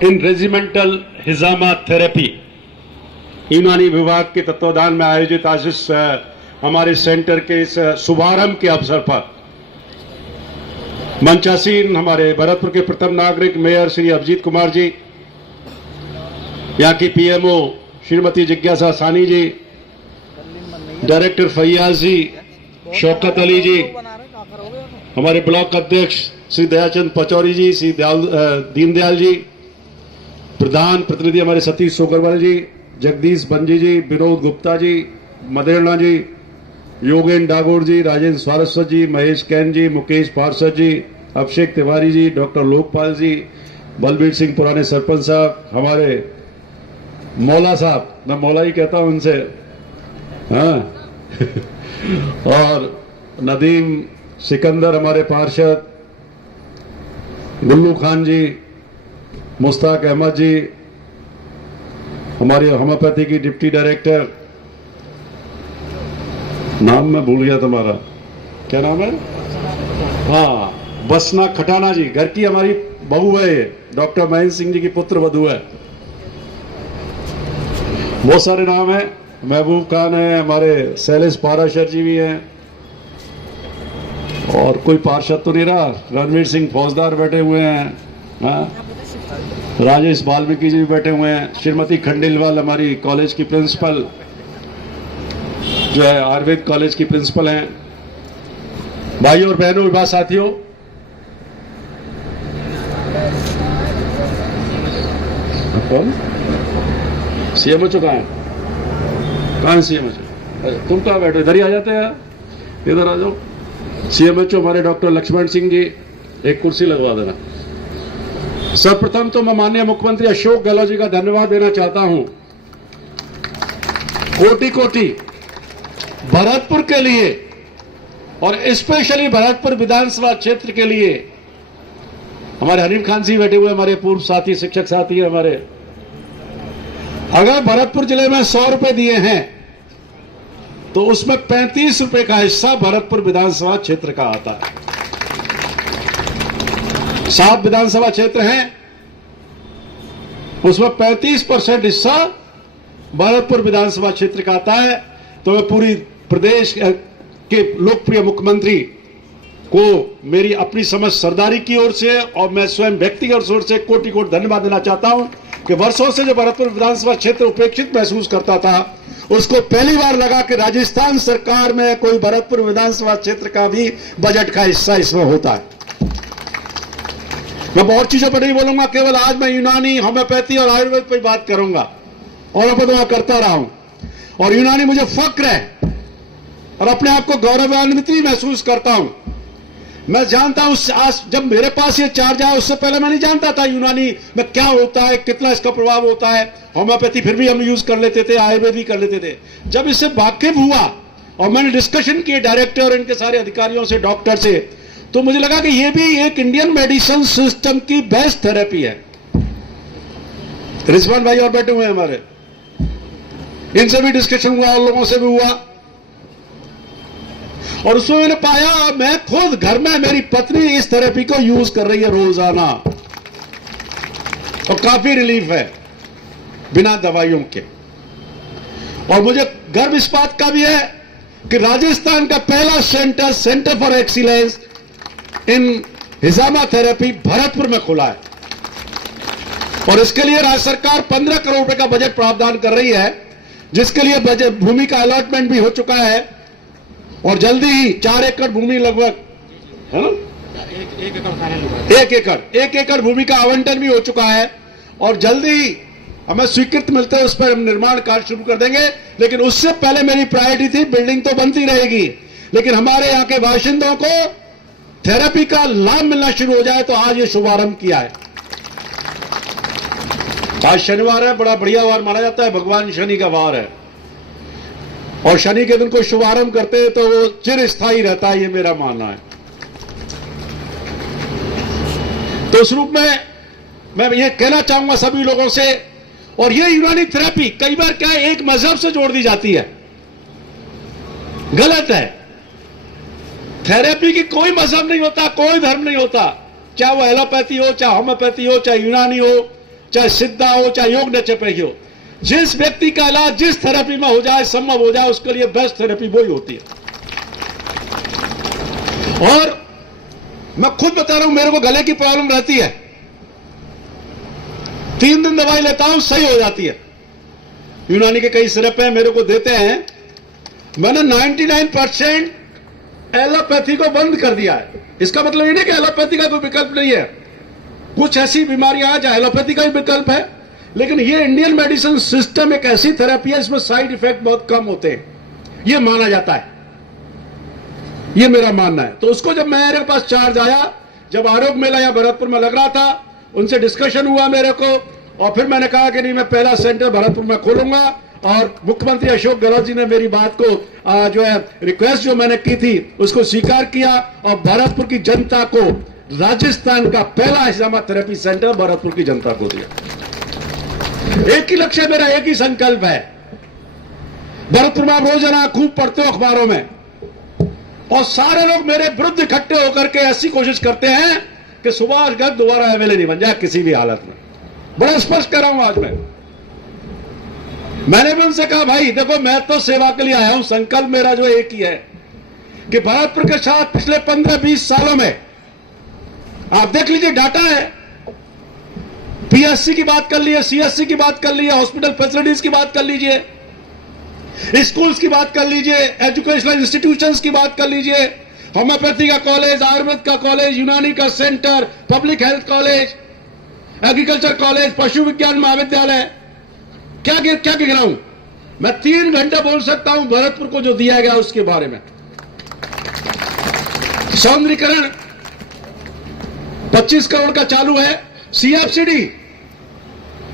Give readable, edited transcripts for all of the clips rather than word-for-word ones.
इन regimental हिजामा therapy यूनानी विभाग के तत्वाधान में आयोजित आज इस हमारे सेंटर के इस शुभारंभ के अवसर पर मंचासीन हमारे भरतपुर के प्रथम नागरिक मेयर श्री अभिजीत कुमार जी, यहाँ की पीएमओ श्रीमती जिज्ञासा सानी जी, डायरेक्टर फैयाज जी, शौकत अली जी, हमारे ब्लॉक अध्यक्ष श्री दयाचंद पचौरी जी, श्री दीनदयाल जी, प्रधान प्रतिनिधि हमारे सतीश सोगरवाल जी, जगदीश बंजी जी, विनोद गुप्ता जी, मदेरणा जी, योगेन डागोर जी, राजेंद्र स्वारस्वत जी, महेश कैन जी, मुकेश पार्षद जी, अभिषेक तिवारी जी, डॉक्टर लोकपाल जी, बलबीर सिंह पुराने सरपंच साहब, हमारे मौला साहब, मैं मौला ही कहता हूं उनसे, हाँ और नदीम सिकंदर हमारे पार्षद, गुल्लू खान जी, मुश्ताक अहमद जी, हमारी होम्योपैथी की डिप्टी डायरेक्टर, नाम मैं भूल गया तुम्हारा, क्या नाम है? हाँ, बसना खटाना जी, घर की हमारी बहू है ये, डॉक्टर महेंद्र सिंह जी की पुत्र वधू है। बहुत सारे नाम है, महबूब खान है, हमारे शैलेश पाराशर जी भी हैं, और कोई पार्षद तो नहीं रहा, रणवीर सिंह फौजदार बैठे हुए हैं, हाँ, राजेश वाल्मीकि जी भी बैठे हुए हैं, श्रीमती खंडेलवाल हमारी कॉलेज की प्रिंसिपल जो है, आयुर्वेद कॉलेज की प्रिंसिपल हैं। भाइयों और बहनों, विवाह साथियों, सीएमओ कहाँ है? कहाँ है सीएमओ? तुम कहाँ बैठे? इधर ही आ जाते हैं, इधर आ जाओ। सीएमएचओ हमारे डॉक्टर लक्ष्मण सिंह जी, एक कुर्सी लगवा देना। सर्वप्रथम तो मैं माननीय मुख्यमंत्री अशोक गहलोत जी का धन्यवाद देना चाहता हूं, कोटि कोटि भरतपुर के लिए और स्पेशली भरतपुर विधानसभा क्षेत्र के लिए। हमारे हनीम खान जी बैठे हुए, हमारे पूर्व साथी, शिक्षक साथी है हमारे। अगर भरतपुर जिले में 100 रुपए दिए हैं तो उसमें 35 रुपए का हिस्सा भरतपुर विधानसभा क्षेत्र का आता है। 7 विधानसभा क्षेत्र हैं, उसमें 35% हिस्सा भरतपुर विधानसभा क्षेत्र का आता है। तो मैं पूरी प्रदेश के लोकप्रिय मुख्यमंत्री को मेरी अपनी समझ सरदारी की ओर से और मैं स्वयं व्यक्तिगत तौर से कोटि कोटि धन्यवाद देना चाहता हूं कि वर्षों से जो भरतपुर विधानसभा क्षेत्र उपेक्षित महसूस करता था, उसको पहली बार लगा कि राजस्थान सरकार में कोई भरतपुर विधानसभा क्षेत्र का भी बजट का हिस्सा इसमें होता है। मैं बहुत चीजों पर नहीं बोलूंगा, केवल आज मैं यूनानी, होम्योपैथी और आयुर्वेद पर बात करूंगा और मैं तो करता रहा हूं। और यूनानी मुझे फक्र है और अपने आप को गौरवान्वित महसूस करता हूं। मैं जानता हूं, जब मेरे पास ये चार्ज आया उससे पहले मैं नहीं जानता था यूनानी में क्या होता है, कितना इसका प्रभाव होता है। होम्योपैथी फिर भी हम यूज कर लेते थे, आयुर्वेद भी कर लेते थे। जब इससे वाकिफ हुआ और मैंने डिस्कशन किए डायरेक्टर और इनके सारे अधिकारियों से, डॉक्टर से, तो मुझे लगा कि ये भी एक इंडियन मेडिसिन सिस्टम की बेस्ट थेरेपी है। रिजवान भाई और बैठे हुए हैं हमारे, इनसे भी डिस्कशन हुआ और लोगों से भी हुआ और उसमें मैंने पाया, मैं खुद घर में, मेरी पत्नी इस थेरेपी को यूज कर रही है रोजाना और काफी रिलीफ है बिना दवाइयों के। और मुझे गर्व इस बात का भी है कि राजस्थान का पहला centre for excellence in hijama therapy Bharatpur में खुला है और इसके लिए राज्य सरकार 15 करोड़ रुपए का बजट प्रावधान कर रही है, जिसके लिए बजट भूमि का अलॉटमेंट भी हो चुका है और जल्दी ही 4 एकड़ भूमि लगभग है ना, 1 एकड़ भूमि का आवंटन भी हो चुका है और जल्दी ही हमें स्वीकृति मिलते है उस पर हम निर्माण कार्य शुरू कर देंगे। लेकिन उससे पहले मेरी प्रायोरिटी थी, बिल्डिंग तो बनती रहेगी लेकिन हमारे यहाँ के बाशिंदों को थेरेपी का लाभ मिलना शुरू हो जाए। तो आज ये शुभारंभ किया है। आज शनिवार है, बड़ा बढ़िया वार माना जाता है, भगवान शनि का वार है और शनि के दिन कोई शुभारंभ करते हैं तो वो चिरस्थायी रहता है, ये मेरा मानना है। तो उस रूप में मैं ये कहना चाहूंगा सभी लोगों से, और ये यूनानी थेरेपी कई बार क्या है, एक मजहब से जोड़ दी जाती है, गलत है। थेरेपी की कोई मजहब नहीं होता, कोई धर्म नहीं होता, चाहे वो एलोपैथी हो, चाहे होम्योपैथी हो, चाहे यूनानी हो, चाहे सिद्धा हो, चाहे योग नेचुरोपैथी हो, जिस व्यक्ति का इलाज जिस थेरेपी में हो जाए, संभव हो जाए, उसके लिए बेस्ट थेरेपी वही होती है। और मैं खुद बता रहा हूं, मेरे को गले की प्रॉब्लम रहती है, 3 दिन दवाई लेता हूं, सही हो जाती है। यूनानी के कई सिरप हैं, मेरे को देते हैं। मैंने 99% एलोपैथी को बंद कर दिया है। इसका मतलब ये नहीं कि एलोपैथी का कोई विकल्प नहीं है। कुछ ऐसी बीमारियां हैं जहां एलोपैथी का ही विकल्प है, लेकिन ये इंडियन मेडिसिन सिस्टम एक ऐसी थेरेपी है, इसमें साइड इफेक्ट बहुत कम होते हैं, ये माना जाता है, ये मेरा मानना है। तो उसको जब मेरे पास चार्ज आया, जब आरोग्य मेला या भरतपुर में लग रहा था, उनसे डिस्कशन हुआ मेरे को, और फिर मैंने कहा कि नहीं, मैं पहला सेंटर भरतपुर में खोलूंगा। और मुख्यमंत्री अशोक गहलोत जी ने मेरी बात को जो है रिक्वेस्ट जो मैंने की थी उसको स्वीकार किया, और भरतपुर की जनता को राजस्थान का पहला हिजामा थेरेपी सेंटर भरतपुर की जनता को दिया। एक ही लक्ष्य मेरा, एक ही संकल्प है। भरतपुर में आप रोजाना खूब पढ़ते हो अखबारों में, और सारे लोग मेरे विरुद्ध इकट्ठे होकर के ऐसी कोशिश करते हैं कि सुभाष गर्ग दोबारा एमएलए नहीं बन जाए किसी भी हालत में। बड़ा स्पष्ट कर रहा हूं आज मैंने भी उनसे कहा, भाई देखो, मैं तो सेवा के लिए आया हूं, संकल्प मेरा जो एक ही है कि भरतपुर के साथ पिछले 15-20 सालों में आप देख लीजिए, डाटा है, पीएससी की बात कर लीजिए, सीएससी की बात कर लीजिए, हॉस्पिटल फैसिलिटीज की बात कर लीजिए, स्कूल्स की बात कर लीजिए, एजुकेशनल इंस्टीट्यूशंस की बात कर लीजिए, होम्योपैथी का कॉलेज, आयुर्वेद का कॉलेज, यूनानी का centre, public health college, agriculture college, पशु विज्ञान महाविद्यालय, क्या गिनाऊं? मैं 3 घंटे बोल सकता हूं भरतपुर को जो दिया गया उसके बारे में। सौंदर्यीकरण 25 करोड़ का चालू है। सीएफसीडी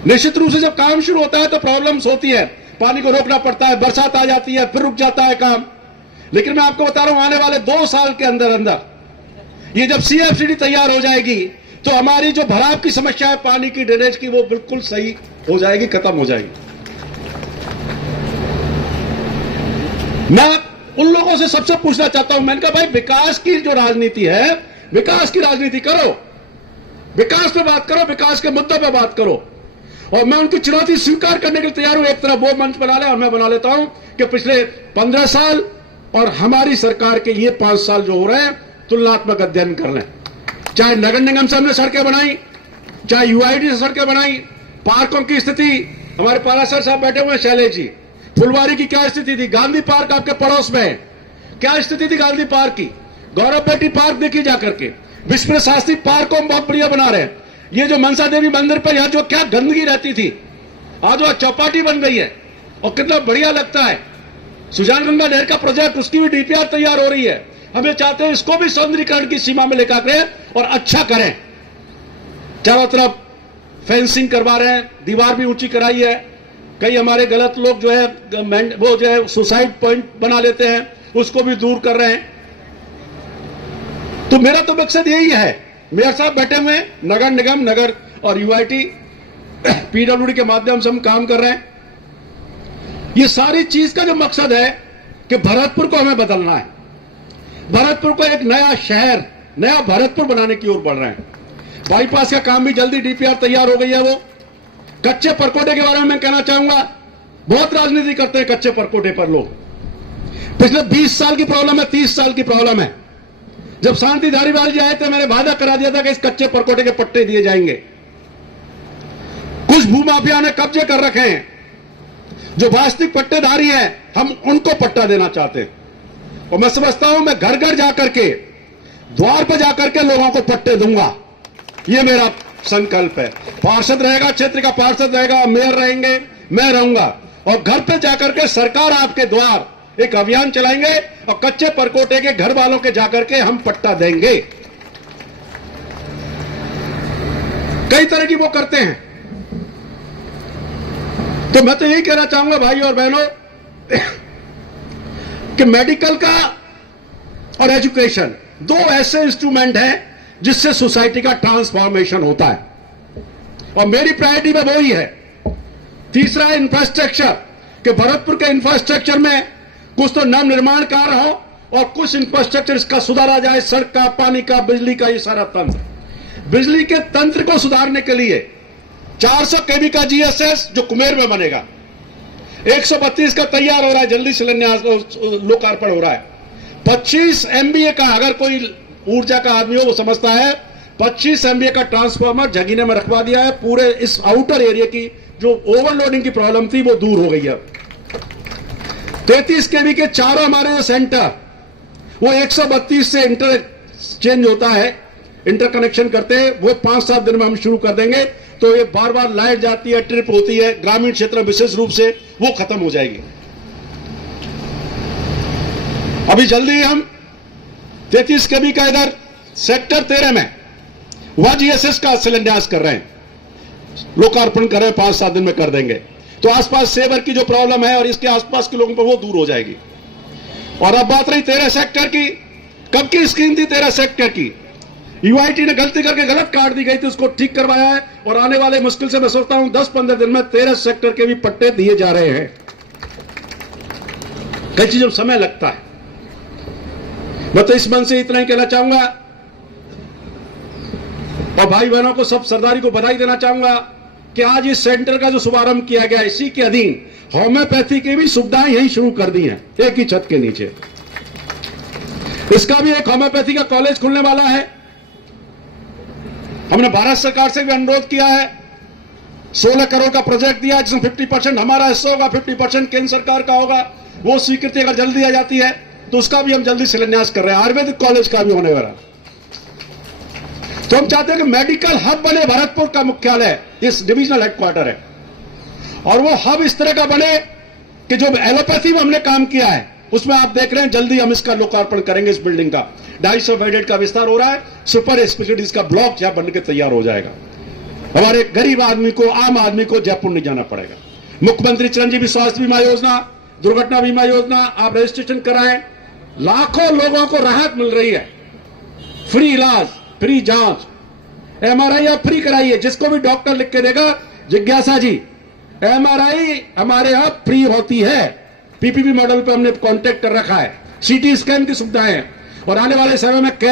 निश्चित रूप से जब काम शुरू होता है तो प्रॉब्लम्स होती है, पानी को रोकना पड़ता है, बरसात आ जाती है, फिर रुक जाता है काम। लेकिन मैं आपको बता रहा हूं, आने वाले 2 साल के अंदर अंदर ये जब सीएफसीडी तैयार हो जाएगी तो हमारी जो भराव की समस्या है पानी की, ड्रेनेज की, वो बिल्कुल सही हो जाएगी, खत्म हो जाएगी। मैं उन लोगों से सबसे पूछना चाहता हूं, मैंने कहा भाई विकास की जो राजनीति है, विकास की राजनीति करो, विकास पे बात करो, विकास के मुद्दों पे बात करो। और मैं उनकी चुनौती स्वीकार करने के लिए तैयार हूं। एक तरफ वो मंच बना ले और मैं बना लेता हूं कि पिछले 15 साल और हमारी सरकार के ये 5 साल जो हो रहे हैं, तुलनात्मक अध्ययन कर लें। चाहे नगर निगम से हमने सड़कें बनाई, चाहे यूआईडी से सड़कें बनाई, पार्कों की स्थिति, हमारे पारासर साहब बैठे हुए हैं, शैलेश जी, फुलवारी की क्या स्थिति थी, गांधी पार्क आपके पड़ोस में है, क्या स्थिति थी गांधी पार्क की, गौरव बेटी पार्क देखी जाकर के, विश्व शास्त्री पार्क को हम बहुत बढ़िया बना रहे हैं। ये जो मनसा देवी मंदिर पर यहां जो क्या गंदगी रहती थी, आज वो चौपाटी बन गई है और कितना बढ़िया लगता है। सुजान गंगा नहर का प्रोजेक्ट, उसकी भी डीपीआर तैयार हो रही है। हमें चाहते हैं इसको भी सौंदर्यीकरण की सीमा में लेकर के और अच्छा करें। चारों तरफ फेंसिंग करवा रहे हैं, दीवार भी ऊंची कराई है। कई हमारे गलत लोग जो है वो जो है सुसाइड पॉइंट बना लेते हैं, उसको भी दूर कर रहे हैं। तो मेरा तो मकसद यही है। मेयर साहब बैठे हुए हैं, नगर निगम, नगर और यूआईटी, पीडब्ल्यूडी के माध्यम से हम काम कर रहे हैं। ये सारी चीज का जो मकसद है कि भरतपुर को हमें बदलना है, भरतपुर को एक नया शहर, नया भरतपुर बनाने की ओर बढ़ रहे हैं। बाईपास का काम भी जल्दी डीपीआर तैयार हो गई है। वो कच्चे परकोटे के बारे में मैं कहना चाहूंगा, बहुत राजनीति करते हैं कच्चे परकोटे पर लोग। पिछले 20 साल की प्रॉब्लम है, 30 साल की प्रॉब्लम है। जब शांति धारीवाल जी आए थे, मैंने वादा करा दिया था कि इस कच्चे परकोटे के पट्टे दिए जाएंगे। कुछ भूमाफिया ने कब्जे कर रखे हैं, जो वास्तविक पट्टेधारी हैं, हम उनको पट्टा देना चाहते हैं। और मैं समझता हूं, मैं घर घर जाकर के, द्वार पर जाकर के लोगों को पट्टे दूंगा, ये मेरा संकल्प है। पार्षद रहेगा, क्षेत्र का पार्षद रहेगा, मेयर रहेंगे, मैं रहूंगा, और घर पे जाकर के सरकार आपके द्वार एक अभियान चलाएंगे और कच्चे परकोटे के घर वालों के जाकर के हम पट्टा देंगे। कई तरह की वो करते हैं। तो मैं तो यही कहना चाहूंगा भाई और बहनों कि मेडिकल का और एजुकेशन 2 ऐसे इंस्ट्रूमेंट हैं जिससे सोसाइटी का ट्रांसफॉर्मेशन होता है, और मेरी प्रायोरिटी में वो ही है। तीसरा है इंफ्रास्ट्रक्चर, कि भरतपुर के इंफ्रास्ट्रक्चर में कुछ तो नव निर्माण कार्य हो और कुछ इंफ्रास्ट्रक्चर इसका सुधारा जाए, सड़क का, पानी का, बिजली का, ये सारा तंत्र। बिजली के तंत्र को सुधारने के लिए 400 केवी का जीएसएस जो कुमेर में बनेगा, 132 का तैयार हो रहा है, जल्दी शिलान्यास लोकार्पण हो रहा है। 25 एमबीए का, अगर कोई ऊर्जा का आदमी हो वो समझता है, 25 एमबीए का ट्रांसफार्मर जगीने में रखवा दिया है। पूरे इस आउटर एरिया की जो ओवरलोडिंग की प्रॉब्लम थी वो दूर हो गई है। 33 केवी के चारों हमारे जो सेंटर वो 132 से इंटर चेंज होता है, इंटरकनेक्शन करते हैं, वो 5-7 दिन में हम शुरू कर देंगे। तो ये बार बार लाइट जाती है, ट्रिप होती है, ग्रामीण क्षेत्र में विशेष रूप से वो खत्म हो जाएगी। अभी जल्दी हम 33 केवी का इधर सेक्टर 13 में वह जीएसएस का शिलान्यास कर रहे हैं, लोकार्पण कर रहे हैं, 5-7 दिन में कर देंगे। तो आसपास सेवर की जो प्रॉब्लम है और इसके आसपास के लोगों पर वो दूर हो जाएगी। और अब बात रही 13 सेक्टर की, कब की स्कीम थी 13 सेक्टर की? यूआईटी ने गलती करके गलत काट दी गई थी, उसको ठीक करवाया है और आने वाले मुश्किल से मैं सोचता हूं 10-15 दिन में 13 सेक्टर के भी पट्टे दिए जा रहे हैं। कई चीजों में समय लगता है। मैं तो इस मन से इतना ही कहना चाहूंगा और भाई बहनों को, सब सरदारी को बधाई देना चाहूंगा कि आज इस सेंटर का जो शुभारंभ किया गया, इसी के अधीन होम्योपैथी की भी सुविधाएं यहीं शुरू कर दी हैं, एक ही छत के नीचे। इसका भी एक होम्योपैथी का कॉलेज खुलने वाला है। हमने भारत सरकार से भी अनुरोध किया है, 16 करोड़ का प्रोजेक्ट दिया जिसमें 50% हमारा हिस्सा होगा, 50% केंद्र सरकार का होगा। वो स्वीकृति अगर जल्दी आ जाती है तो उसका भी हम जल्दी शिलान्यास कर रहे हैं। आयुर्वेदिक कॉलेज का भी होने वाला। तो हम चाहते हैं कि मेडिकल हब बने, भरतपुर का मुख्यालय इस डिविजनल हेडक्वार्टर है, और वो हब इस तरह का बने कि जो एलोपैथी में हमने काम किया है उसमें आप देख रहे हैं जल्दी हम इसका लोकार्पण करेंगे। इस बिल्डिंग का 250 बेडेड का विस्तार हो रहा है, सुपर स्पेशलिटीज का ब्लॉक जहां बनकर तैयार हो जाएगा। हमारे गरीब आदमी को, आम आदमी को जयपुर नहीं जाना पड़ेगा। मुख्यमंत्री चिरंजीवी स्वास्थ्य बीमा योजना, दुर्घटना बीमा योजना, आप रजिस्ट्रेशन कराएं, लाखों लोगों को राहत मिल रही है। फ्री इलाज, फ्री जांच, एमआरआई आप फ्री कराइए, जिसको भी डॉक्टर लिख के देगा, जिज्ञासा जी एमआरआई हमारे यहां फ्री होती है। पीपीपी मॉडल पे हमने कांटेक्ट कर रखा है। सीटी स्कैन की सुविधाएं और आने वाले समय में